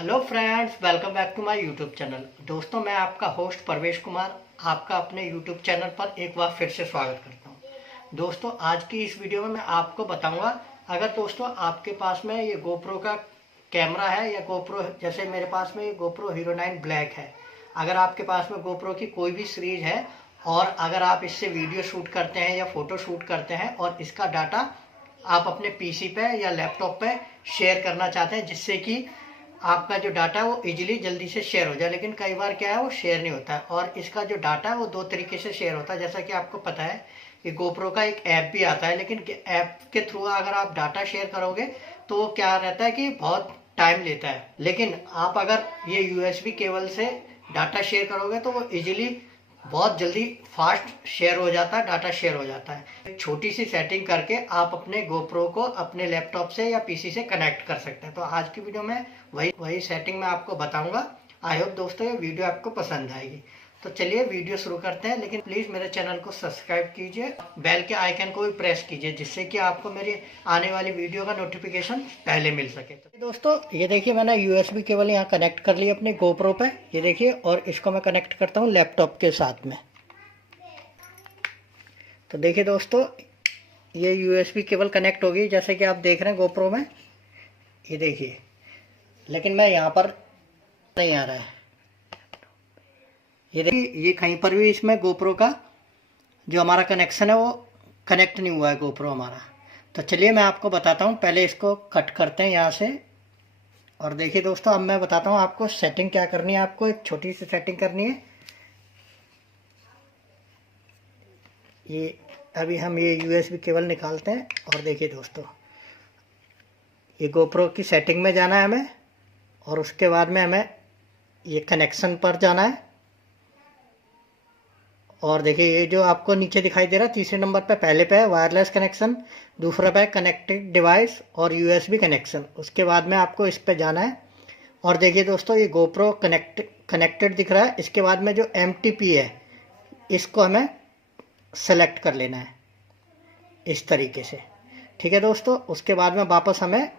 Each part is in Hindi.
Hello friends, welcome back to my YouTube channel. दोस्तों, मैं आपका होस्ट परवेश कुमार आपका अपने यूट्यूब चैनल पर एक बार फिर से स्वागत करता हूं। दोस्तों, आज की इस वीडियो में मैं आपको बताऊंगा, अगर दोस्तों आपके पास में ये गोप्रो का कैमरा है या गोप्रो, जैसे मेरे पास में ये गोप्रो हीरो 9 ब्लैक है, अगर आपके पास में गोप्रो की कोई भी सीरीज है और अगर आप इससे वीडियो शूट करते हैं या फोटो शूट करते हैं और इसका डाटा आप अपने पीसी पे या लैपटॉप पे शेयर करना चाहते हैं, जिससे कि आपका जो डाटा है वो इजीली जल्दी से शेयर हो जाए, लेकिन कई बार क्या है वो शेयर नहीं होता है। और इसका जो डाटा है वो दो तरीके से शेयर होता है। जैसा कि आपको पता है कि गोप्रो का एक ऐप भी आता है, लेकिन ऐप के थ्रू अगर आप डाटा शेयर करोगे तो वो क्या रहता है कि बहुत टाइम लेता है। लेकिन आप अगर ये यूएसबी केबल से डाटा शेयर करोगे तो वो इजीली बहुत जल्दी फास्ट शेयर हो जाता है, डाटा शेयर हो जाता है। एक छोटी सी सेटिंग करके आप अपने गोप्रो को अपने लैपटॉप से या पीसी से कनेक्ट कर सकते हैं। तो आज की वीडियो में वही सेटिंग मैं आपको बताऊंगा। आई होप दोस्तों ये वीडियो आपको पसंद आएगी। तो चलिए वीडियो शुरू करते हैं, लेकिन प्लीज़ मेरे चैनल को सब्सक्राइब कीजिए, बेल के आइकन को भी प्रेस कीजिए, जिससे कि आपको मेरी आने वाली वीडियो का नोटिफिकेशन पहले मिल सके। तो दोस्तों, ये देखिए मैंने यूएसबी केबल यहाँ कनेक्ट कर लिया अपने गोप्रो पे, ये देखिए, और इसको मैं कनेक्ट करता हूँ लैपटॉप के साथ में। तो देखिए दोस्तों, ये यूएसबी केबल कनेक्ट होगी, जैसे कि आप देख रहे हैं गोप्रो में, ये देखिए। लेकिन मैं यहाँ पर नहीं आ रहा है, ये देखिए, ये कहीं पर भी इसमें गोप्रो का जो हमारा कनेक्शन है वो कनेक्ट नहीं हुआ है गोप्रो हमारा। तो चलिए मैं आपको बताता हूँ, पहले इसको कट करते हैं यहाँ से। और देखिए दोस्तों, अब मैं बताता हूँ आपको सेटिंग क्या करनी है। आपको एक छोटी सी सेटिंग करनी है। ये अभी हम ये यूएसबी केबल निकालते हैं और देखिए दोस्तों, ये गोप्रो की सेटिंग में जाना है हमें, और उसके बाद में हमें ये कनेक्शन पर जाना है। और देखिए, ये जो आपको नीचे दिखाई दे रहा है तीसरे नंबर पे, पहले पे है वायरलेस कनेक्शन, दूसरा पे कनेक्टेड डिवाइस और यूएसबी कनेक्शन। उसके बाद में आपको इस पे जाना है। और देखिए दोस्तों, ये गोप्रो कनेक्टेड दिख रहा है। इसके बाद में जो MTP है, इसको हमें सेलेक्ट कर लेना है इस तरीके से। ठीक है दोस्तों, उसके बाद में वापस हमें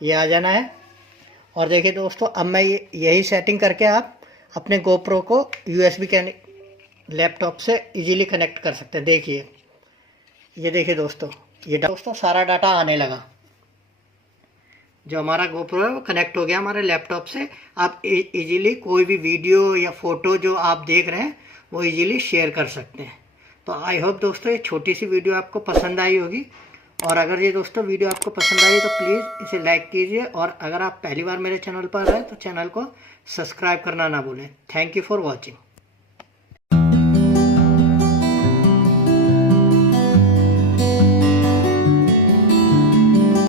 ये आ जाना है। और देखिए दोस्तों, अब मैं यही सेटिंग करके आप अपने गोप्रो को यूएसबी के लैपटॉप से इजीली कनेक्ट कर सकते हैं। देखिए, ये देखिए दोस्तों, ये दोस्तों सारा डाटा आने लगा। जो हमारा गोप्रो है वो कनेक्ट हो गया हमारे लैपटॉप से। आप इजीली कोई भी वीडियो या फोटो जो आप देख रहे हैं वो इजीली शेयर कर सकते हैं। तो आई होप दोस्तों ये छोटी सी वीडियो आपको पसंद आई होगी। और अगर ये दोस्तों वीडियो आपको पसंद आई तो प्लीज़ इसे लाइक कीजिए, और अगर आप पहली बार मेरे चैनल पर आए तो चैनल को सब्सक्राइब करना ना भूलें। Thank you for watching.